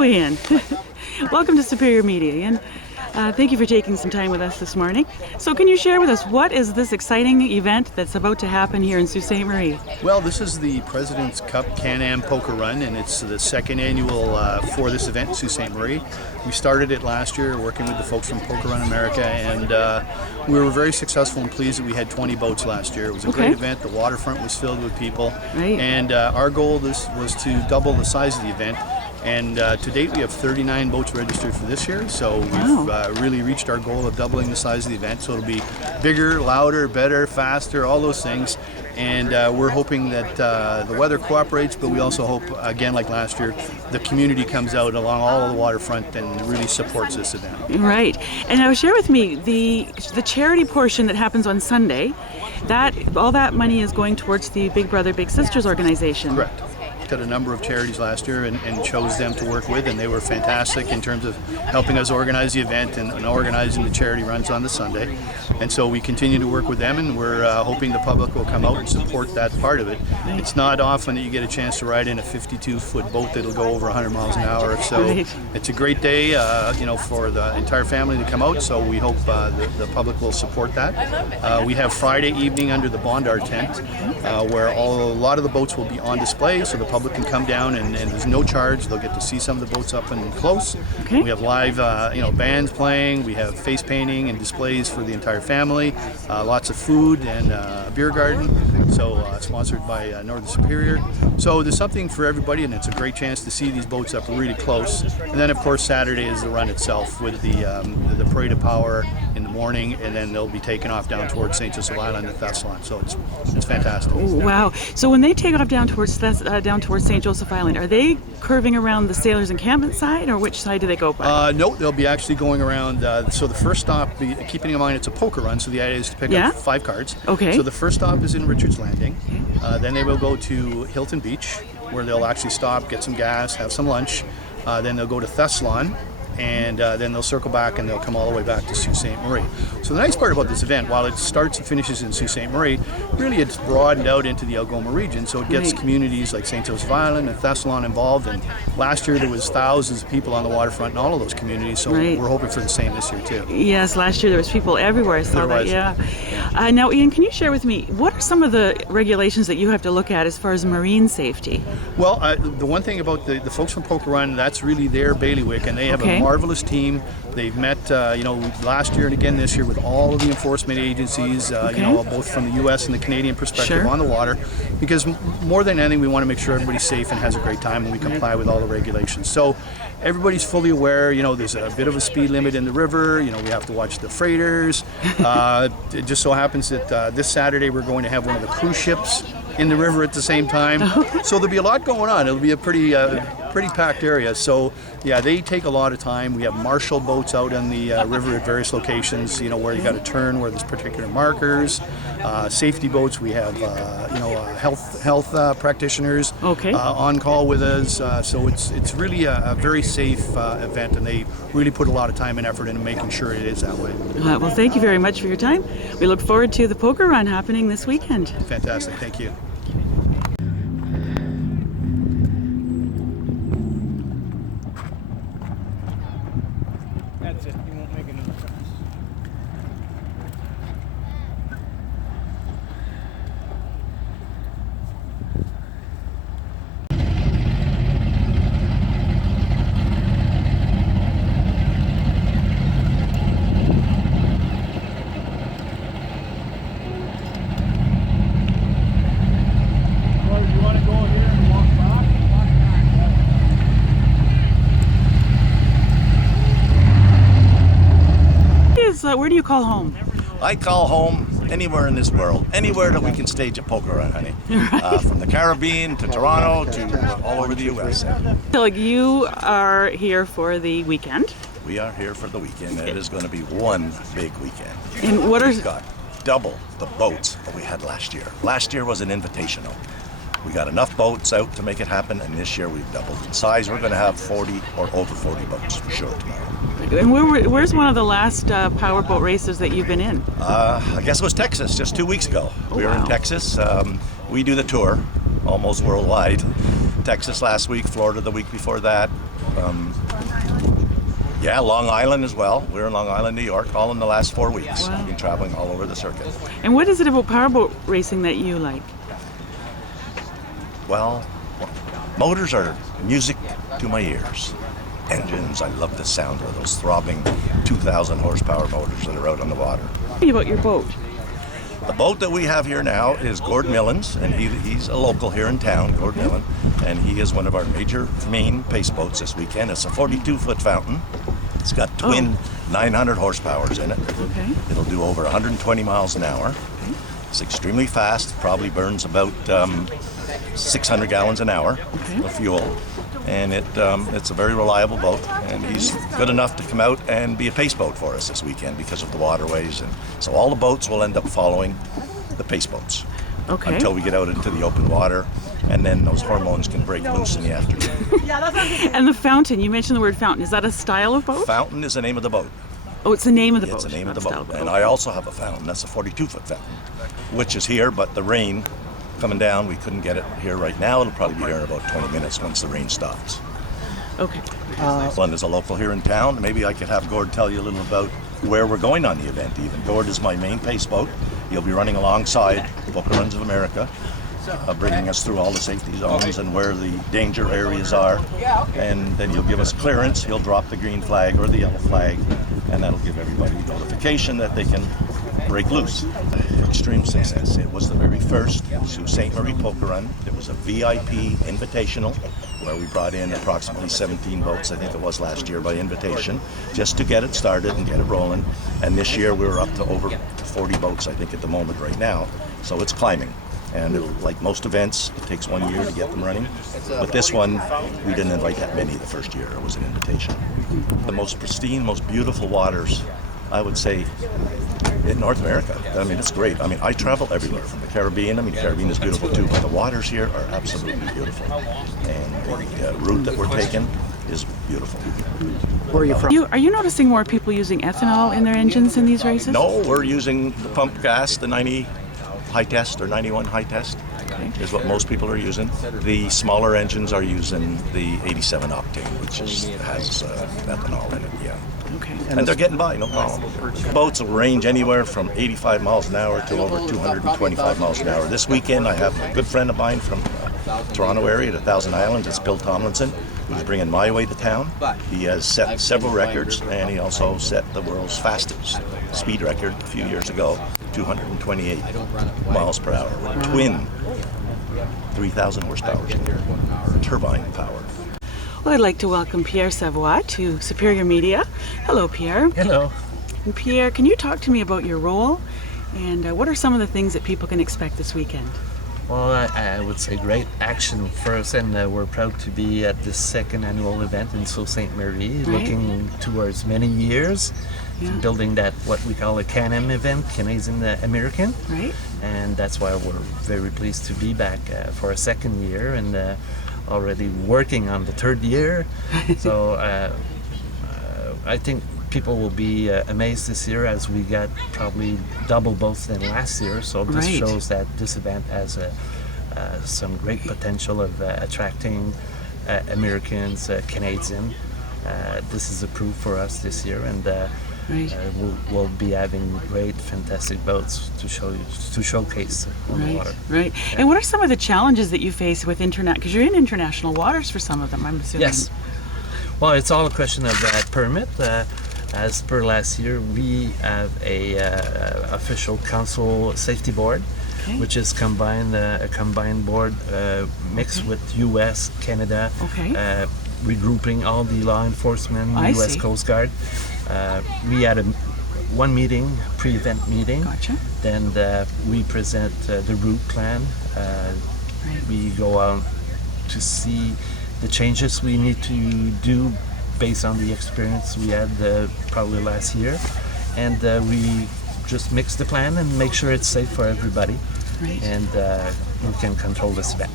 Hello, Ian. Welcome to Superior Media, Ian. Thank you for taking some time with us this morning. So can you share with us, what is this exciting event that's about to happen here in Sault Ste. Marie? Well, this is the President's Cup CanAm Poker Run, and it's the second annual for this event in Sault Ste. Marie. We started it last year working with the folks from Poker Run America, and we were very successful and pleased that we had 20 boats last year. It was a great event. The waterfront was filled with people, and our goal was to double the size of the event. And to date, we have 39 boats registered for this year, so we've really reached our goal of doubling the size of the event. So it'll be bigger, louder, better, faster, all those things. And we're hoping that the weather cooperates, but we also hope, again, like last year, the community comes out along all of the waterfront and really supports this event. Right. And now share with me the charity portion that happens on Sunday. All that money is going towards the Big Brother Big Sisters organization. Correct. At a number of charities last year and chose them to work with, and they were fantastic in terms of helping us organize the event and organizing the charity runs on the Sunday. And so we continue to work with them, and we're hoping the public will come out and support that part of it. It's not often that you get a chance to ride in a 52-foot boat that'll go over 100 miles an hour, so it's a great day for the entire family to come out, so we hope the public will support that. We have Friday evening under the Bondar tent where a lot of the boats will be on display, so the public can come down and there's no charge. They'll get to see some of the boats up and close. We have live bands playing. We have face painting and displays for the entire family. Lots of food and a beer garden. So sponsored by Northern Superior. So there's something for everybody, and it's a great chance to see these boats up really close. And then of course Saturday is the run itself with the Parade of Power in the morning, and then they'll be taken off down towards St. Joseph Island and Thessalon. So it's fantastic. Wow. So when they take off down towards St. Joseph Island, are they curving around the Sailors Encampment side, or which side do they go by? No, they'll be actually going around. So the first stop, keeping in mind it's a poker run, so the idea is to pick up 5 cards. Okay. So the first stop is in Richards Landing. Then they will go to Hilton Beach, where they'll actually stop, get some gas, have some lunch. Then they'll go to Thessalon, and then they'll circle back and they'll come all the way back to Sault Ste. Marie. So the nice part about this event, while it starts and finishes in Sault Ste. Marie, really it's broadened out into the Algoma region, so it gets communities like St. Joseph Island and Thessalon involved, and last year there was thousands of people on the waterfront in all of those communities, so we're hoping for the same this year too. Yes, last year there was people everywhere. I saw that, now Ian, can you share with me, what are some of the regulations that you have to look at as far as marine safety? Well, the one thing about the folks from Poker Run, that's really their bailiwick, and they have a marvelous team. They've met, last year and again this year with all of the enforcement agencies, both from the U.S. and the Canadian perspective on the water, because more than anything, we want to make sure everybody's safe and has a great time, and we comply with all the regulations. So everybody's fully aware. There's a bit of a speed limit in the river. We have to watch the freighters. It just so happens that this Saturday we're going to have one of the cruise ships in the river at the same time. So there'll be a lot going on. It'll be a pretty packed area. So yeah, they take a lot of time. We have marshal boats out on the river at various locations, where you got to turn, where there's particular markers. Safety boats, we have health practitioners on call with us. So it's really a very safe event, and they really put a lot of time and effort into making sure it is that way. Well, thank you very much for your time. We look forward to the poker run happening this weekend. Fantastic. Thank you. That's it. You won't make another pass. Well, you want to go here and walk back? Where do you call home? I call home anywhere in this world, anywhere that we can stage a poker run, honey. From the Caribbean to Toronto to all over the U.S. So you are here for the weekend? We are here for the weekend. It is going to be one big weekend. And what We've got double the boats that we had last year. Last year was an invitational. We got enough boats out to make it happen, and this year we've doubled in size. We're going to have 40 or over 40 boats for sure tomorrow. And where's one of the last powerboat races that you've been in? I guess it was Texas, just 2 weeks ago. We were in Texas. We do the tour, almost worldwide. Texas last week, Florida the week before that. Yeah, Long Island as well. We're in Long Island, New York, all in the last 4 weeks. Wow. We've been traveling all over the circuit. And what is it about powerboat racing that you like? Well, motors are music to my ears. Engines, I love the sound of those throbbing 2,000 horsepower motors that are out on the water. Tell me about your boat. The boat that we have here now is Gord Millen's, and he's a local here in town, Gord Millen, and he is one of our main pace boats this weekend. It's a 42-foot fountain. It's got twin 900 horsepowers in it. Okay. It'll do over 120 miles an hour. It's extremely fast, probably burns about 600 gallons an hour of fuel. And it's a very reliable boat, and he's good enough to come out and be a pace boat for us this weekend because of the waterways. And so all the boats will end up following the pace boats until we get out into the open water, and then those hormones can break loose in the afternoon. And the fountain, you mentioned the word fountain. Is that a style of boat? Fountain is the name of the boat. Oh, it's the name of the boat. It's the name of the not boat. style. And I also have a fountain. That's a 42-foot fountain, which is here, but the rain coming down, we couldn't get it here right now. It'll probably be here in about 20 minutes once the rain stops. Okay. Glenda's a local here in town. Maybe I could have Gord tell you a little about where we're going on the event even. Gord is my main pace boat. He'll be running alongside Boca Runs of America, bringing us through all the safety zones and where the danger areas are. And then he'll give us clearance. He'll drop the green flag or the yellow flag, and that'll give everybody notification that they can break loose. Extreme success. It was the very first Sault Ste. Marie Poker Run. It was a VIP invitational where we brought in approximately 17 boats, I think it was last year by invitation, just to get it started and get it rolling. And this year we were up to over 40 boats, I think, at the moment right now. So it's climbing. And like most events, it takes 1 year to get them running. But this one, we didn't invite that many the first year. It was an invitation. The most pristine, most beautiful waters, I would say, in North America. I mean, it's great. I mean, I travel everywhere from the Caribbean. I mean, the Caribbean is beautiful too, but the waters here are absolutely beautiful. And the route that we're taking is beautiful. Where are you from? Are you noticing more people using ethanol in their engines in these races? No, we're using the pump gas, the 90 high test or 91 high test is what most people are using. The smaller engines are using the 87 octane, which has ethanol in it, yeah. Okay. And they're getting by, no problem. Boats will range anywhere from 85 miles an hour to over 225 miles an hour. This weekend, I have a good friend of mine from Toronto area, the Thousand Islands. It's Bill Tomlinson, who's bringing my way to town. He has set several records, and he also set the world's fastest speed record a few years ago, 228 miles per hour, with twin 3,000 horsepower turbine power. Well, I'd like to welcome Pierre Savoie to Superior Media. Hello, Pierre. Hello. And Pierre, can you talk to me about your role and what are some of the things that people can expect this weekend? Well, I would say great action first, and we're proud to be at the second annual event in Sault Ste. Marie, looking towards many years, building that what we call a CanAm event, Canadian American. Right. And that's why we're very pleased to be back for a second year and already working on the third year. So I think people will be amazed this year as we got probably double boats than last year. So this shows that this event has some great potential of attracting Americans, Canadians. This is a proof for us this year, and we'll be having great, fantastic boats to showcase on the water. Right. And what are some of the challenges that you face with because you're in international waters for some of them, I'm assuming. Yes. Well, it's all a question of permit. As per last year, we have a official council safety board, which is a combined board mixed with U.S., Canada, regrouping all the law enforcement, U.S. Coast Guard. We had one meeting, pre-event meeting. Gotcha. Then we present the route plan. We go out to see the changes we need to do based on the experience we had probably last year, and we just mix the plan and make sure it's safe for everybody, and we can control this event.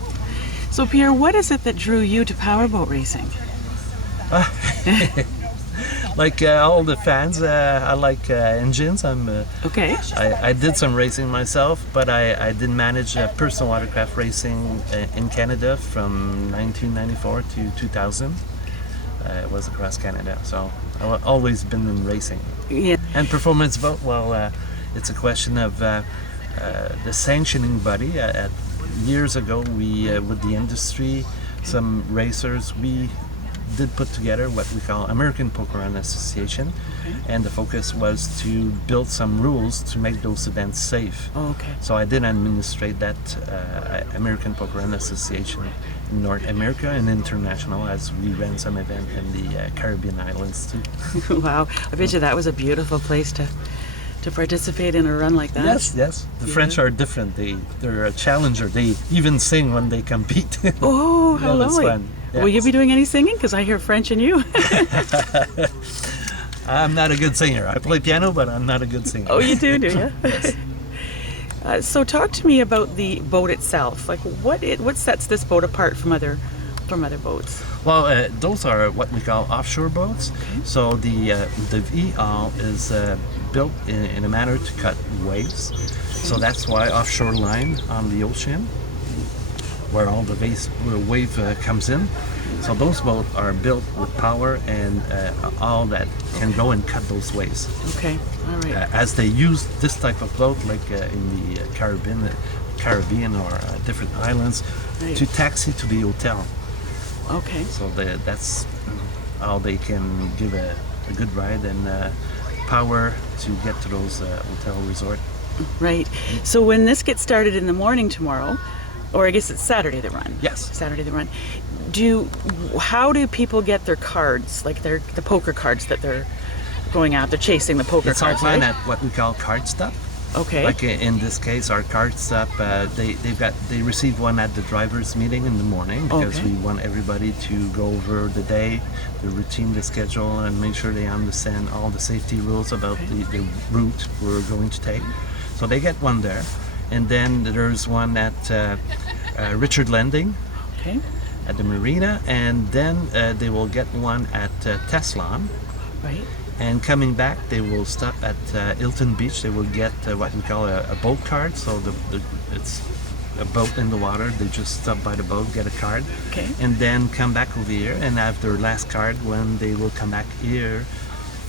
So Pierre, what is it that drew you to powerboat racing? Like all the fans, I like engines. Okay. I did some racing myself, but I did manage personal watercraft racing in Canada from 1994 to 2000. It was across Canada, so I've always been in racing. Yeah. And performance boat, well, it's a question of the sanctioning body. Years ago, we with the industry, some racers, we did put together what we call American Poker Run Association, and the focus was to build some rules to make those events safe. Oh, okay. So I did administrate that American Poker Run Association in North America and international, as we ran some event in the Caribbean islands too. Wow. I bet you that was a beautiful place to participate in a run like that. Yes. The French are different. They're a challenger. They even sing when they compete. Oh, how That's lovely. fun. Yeah. Will you be doing any singing? Because I hear French in you. I'm not a good singer. I play piano, but I'm not a good singer. Oh, you do you? So talk to me about the boat itself. Like what sets this boat apart from other boats? Well, those are what we call offshore boats. So the V-hull is built in a manner to cut waves. So that's why offshore line on the ocean, where all the wave comes in. So those boats are built with power and all that can go and cut those waves. Okay, all right. As they use this type of boat, like in the Caribbean or different islands, Right. to taxi to the hotel. Okay. So that's how they can give a good ride and power to get to those hotel resort. Right. So when this gets started in the morning tomorrow, or I guess it's Saturday the run. Yes. Saturday the run. How do people get their cards, like the poker cards that they're going out? They're chasing the poker It's all cards, planned right? at what we call card stop. Okay. Like in this case, our card stop, they received one at the drivers' meeting in the morning because Okay. we want everybody to go over the day, the routine, the schedule, and make sure they understand all the safety rules about the route we're going to take. So they get one there, and then there's one at Richard Landing Okay. at the Marina, and then they will get one at Teslon. Right. And coming back, they will stop at Hilton Beach. They will get what we call a boat card. So it's a boat in the water. They just stop by the boat, get a card, Okay. and then come back over here and have their last card when they will come back here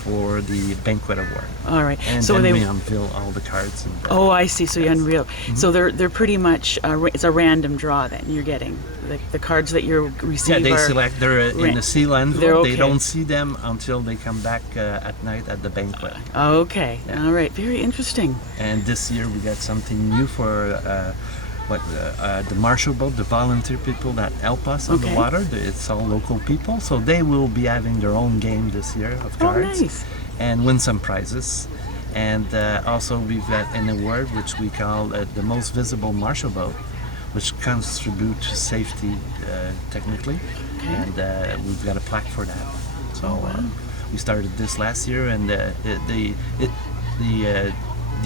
for the banquet award. All right. And So then we unveil all the cards. And, Oh, I see. So you unreal. So they're pretty much it's a random draw then you're getting the cards that you receive. yeah, they are, select. They're in the seal envelope. they're They okay. don't see them until they come back at night at the banquet. Okay. All right. Very interesting. And this year we got something new for the marshal boat, the volunteer people that help us on Okay. the water. It's all local people, so they will be having their own game this year of Oh, cards nice. and win some prizes. And also we've got an award which we call the most visible marshal boat, which contributes to safety technically, and we've got a plaque for that. So we started this last year, and the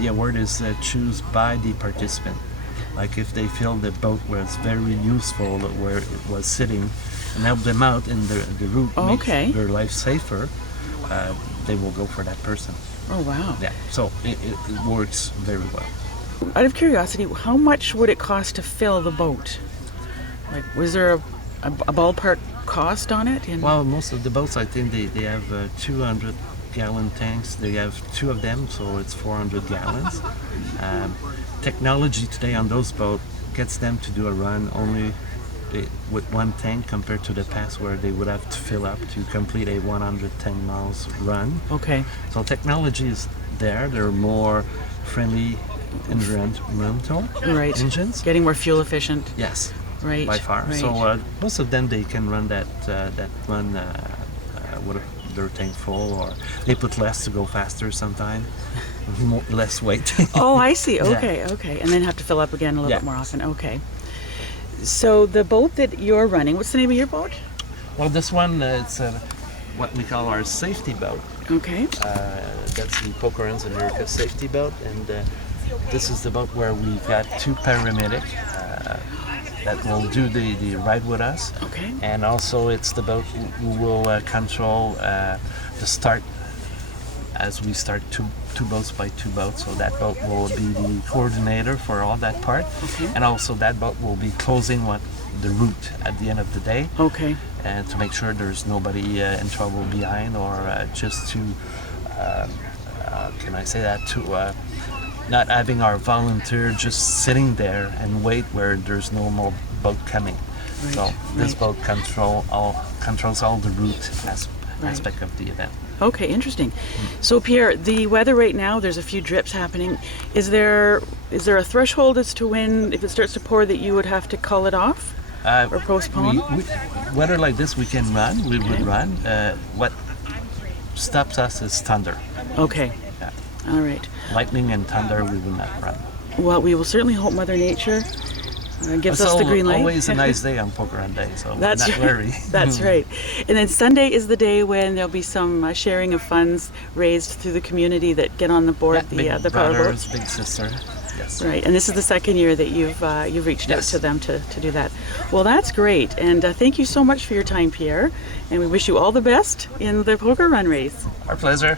award is chosen by the participant. Like if they feel the boat was very useful where it was sitting, and help them out in the route, Okay. make their life safer, they will go for that person. Oh, wow. Yeah, so it works very well. Out of curiosity, how much would it cost to fill the boat? Like, was there a ballpark cost on it? And Well, most of the boats, I think they have 200 gallon tanks. They have two of them, so it's 400 gallons. Technology today on those boats gets them to do a run only with one tank compared to the past where they would have to fill up to complete a 110 miles run. Okay. So technology is there. They're more friendly environmental Right. engines. Getting more fuel efficient. Yes, Right. by far. Right. So most of them they can run that run with their tank full, or they put less to go faster sometimes, less weight. Oh, I see. Yeah. Okay, okay. And then have to fill up again a little Yeah. bit more often. Okay. So the boat that you're running, what's the name of your boat? Well, this one it's what we call our safety boat. Okay. That's the Poker Runs America safety boat, and This is the boat where we've got 2 paramedics that will do the ride with us. Okay. And also it's the boat who will control the start as we start two boats by 2 boats. So that boat will be the coordinator for all that part. Okay. And also that boat will be closing the route at the end of the day. Okay. And to make sure there's nobody in trouble behind, or just to, can I say that, to not having our volunteer just sitting there and wait where there's no more boat coming. Right, So this right. boat controls all the route aspect of the event. Okay, interesting. So Pierre, the weather right now, there's a few drips happening. Is there a threshold as to when, if it starts to pour, that you would have to call it off or postpone? Weather like this, we can run. We would run. What stops us is thunder. Okay. Yeah. All right. Lightning and thunder, we will not run. Well, we will certainly hope Mother Nature gives It's us the green light. always a nice day on Poker Run Day, so That's not right. worry. That's right. And then Sunday is the day when there'll be some sharing of funds raised through the community that get on the board, Yeah, big the power brothers, boats. big sister. Yes. Right, and this is the second year that you've reached out Yes. to them to do that. Well, that's great, and thank you so much for your time, Pierre. And we wish you all the best in the Poker Run race. Our pleasure.